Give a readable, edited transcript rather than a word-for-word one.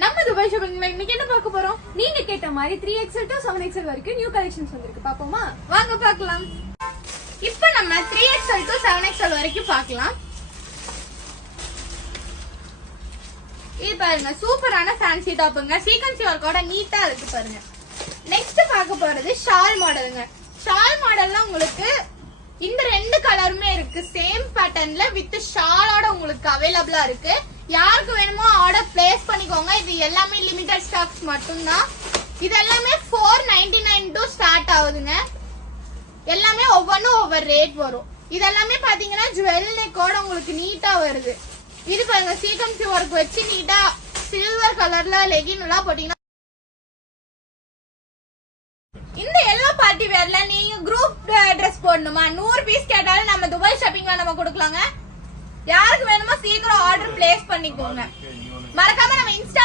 நம்ம துபாய் ஷாப்பிங்ல இன்னைக்கு என்ன பார்க்க போறோம்? நீங்க கேட்ட மாதிரி 3XL to 7XL வரைக்கும் நியூ கலெக்ஷன்ஸ் வந்திருக்கு. பாப்போமா? வாங்க பார்க்கலாம். இப்போ நம்ம 3XL to 7XL வரைக்கும் பார்க்கலாம். இது பாருங்க, சூப்பரான ஃபேன்சி டாப்புங்க. சீக்வென்ஸ் ஒர்க்கோட நீட்டா இருக்கு பாருங்க. நெக்ஸ்ட் பார்க்க போறது ஷால் மாடலுங்க. ஷால் மாடல்ல உங்களுக்கு இந்த ரெண்டு கலருமே இருக்கு. சேம் பேட்டர்ன்ல வித் ஷாலோட உங்களுக்கு அவைலபிளா இருக்கு. யாருக்கு வேணுமோ ஆர்டர் பிளேஸ் பண்ணிக்கோங்க. இது எல்லாமே லிமிடெட் ஸ்டாக்ஸ் மட்டும்தான். இது எல்லாமே 499 to ஸ்டார்ட் ஆகுதுங்க. எல்லாமே ஒவ்வொன்றும் ஒவ்வொரு ரேட் வரும். இது எல்லாமே பாத்தீங்கன்னா ஜுவல் நெக்கோட உங்களுக்கு நீட்டா வருது. இது பாருங்க, சீக்வென்ஸ் ஒர்க் வச்சு நீட்டா சில்வர் கலர்ல லெகின் எல்லாம் போட்டீங்கன்னா இந்த எல்லோ பார்ட்டி வேர்ல நீங்க குரூப் ட்ரெஸ் போடணுமா 100 பீஸ் கேட்டாலும் நம்ம துபாய் ஷாப்பிங்ல நம்ம கொடுக்கலாங்க. யாருக்கு வேணுமோ சீக்கிரம் ஆர்டர் பிளேஸ் பண்ணிக்கோங்க. மறக்காம நம்ம இன்ஸ்டா